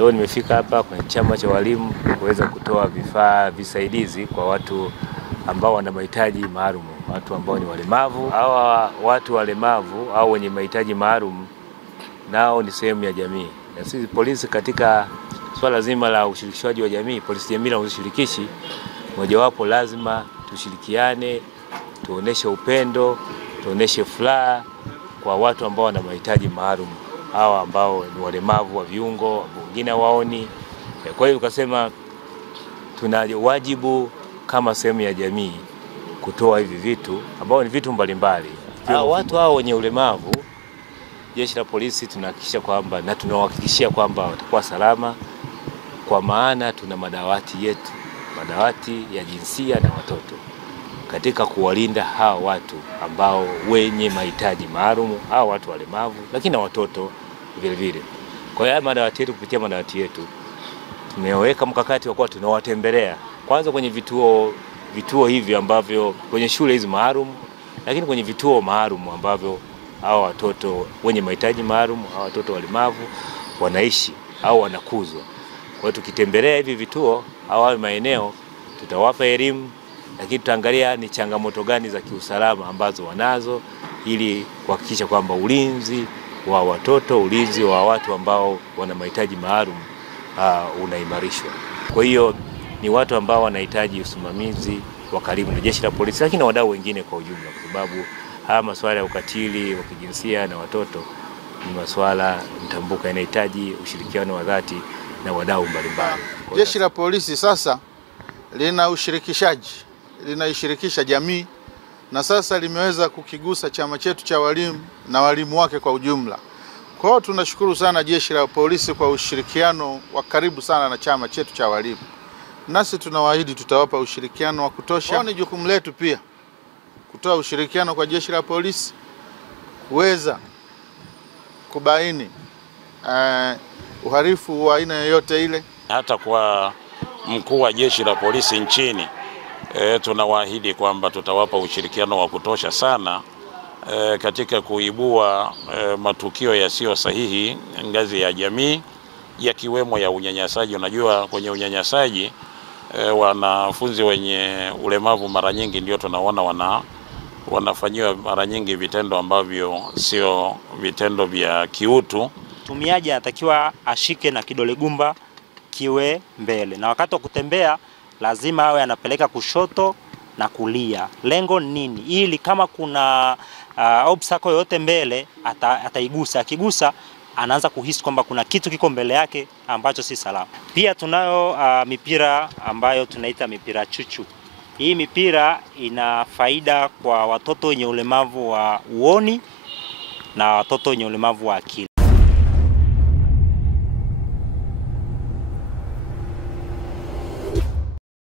Leo nimefika hapa kwenye chama cha walimu kuweza kutoa vifaa visaidizi kwa watu ambao wana mahitaji maalum, watu ambao ni walemavu. Hawa watu walemavu au wenye mahitaji maalum nao ni sehemu ya jamii. Na sisi polisi katika swala zima la ushirikishwaji wa jamii, polisi jamii na ushirikishi, mojawapo lazima tushirikiane, tuoneshe upendo, tuoneshe furaha kwa watu ambao wana mahitaji maalum, hawa ambao ni walemavu wa viungo, wengine waoni. Kwa hiyo tukasema tuna wajibu kama sehemu ya jamii kutoa hivi vitu ambao ni vitu mbalimbali. Watu hao wenye ulemavu, jeshi la polisi tunahakikisha kwamba na tunawahakikishia kwamba watakuwa salama, kwa maana tuna madawati yetu, madawati ya jinsia na watoto, katika kuwalinda hawa watu ambao wenye mahitaji maalum, hawa watu walemavu, lakini na watoto vile vile. Kwa hiyo madawati yetu, kupitia madawati yetu tumeweka mkakati wa kuwa tunawatembelea kwanza kwenye vituo hivi ambavyo kwenye shule hizi maalum, lakini kwenye vituo maalum ambavyo hawa watoto wenye mahitaji maalum, hawa watoto walemavu wanaishi au wanakuzwa. Kwa hiyo tukitembelea hivi vituo au maeneo, tutawapa elimu, lakini tutaangalia ni changamoto gani za kiusalama ambazo wanazo, ili kuhakikisha kwamba ulinzi wa watoto, ulinzi wa watu ambao wana mahitaji maalum unaimarishwa. Kwa hiyo ni watu ambao wanahitaji usimamizi wa karibu na jeshi la polisi, lakini na wadau wengine kwa ujumla, kwa sababu haya masuala ya ukatili wa kijinsia na watoto ni masuala mtambuka, yanahitaji ushirikiano wa dhati na wadau mbalimbali. Jeshi la polisi sasa lina ushirikishaji, linaishirikisha jamii, na sasa limeweza kukigusa chama chetu cha walimu na walimu wake kwa ujumla. Kwa hiyo tunashukuru sana jeshi la polisi kwa ushirikiano wa karibu sana na chama chetu cha walimu. Nasi tunawaahidi tutawapa ushirikiano wa kutosha. Ni jukumu letu pia kutoa ushirikiano kwa jeshi la polisi kuweza kubaini uhalifu wa aina yoyote ile. Hata kwa mkuu wa jeshi la polisi nchini tunawaahidi kwamba tutawapa ushirikiano wa kutosha sana katika kuibua matukio yasiyo sahihi ngazi ya jamii, yakiwemo ya unyanyasaji. Unajua, kwenye unyanyasaji wanafunzi wenye ulemavu mara nyingi ndio tunaona wanafanyiwa mara nyingi vitendo ambavyo sio vitendo vya kiutu. Mtumiaji anatakiwa ashike na kidole gumba kiwe mbele, na wakati wa kutembea lazima awe anapeleka kushoto na kulia. Lengo nini? Ili kama kuna obstacle yote mbele ataigusa. Akigusa anaanza kuhisi kwamba kuna kitu kiko mbele yake ambacho si salama. Pia tunayo mipira ambayo tunaita mipira chuchu. Hii mipira ina faida kwa watoto wenye ulemavu wa uoni na watoto wenye ulemavu wa akili.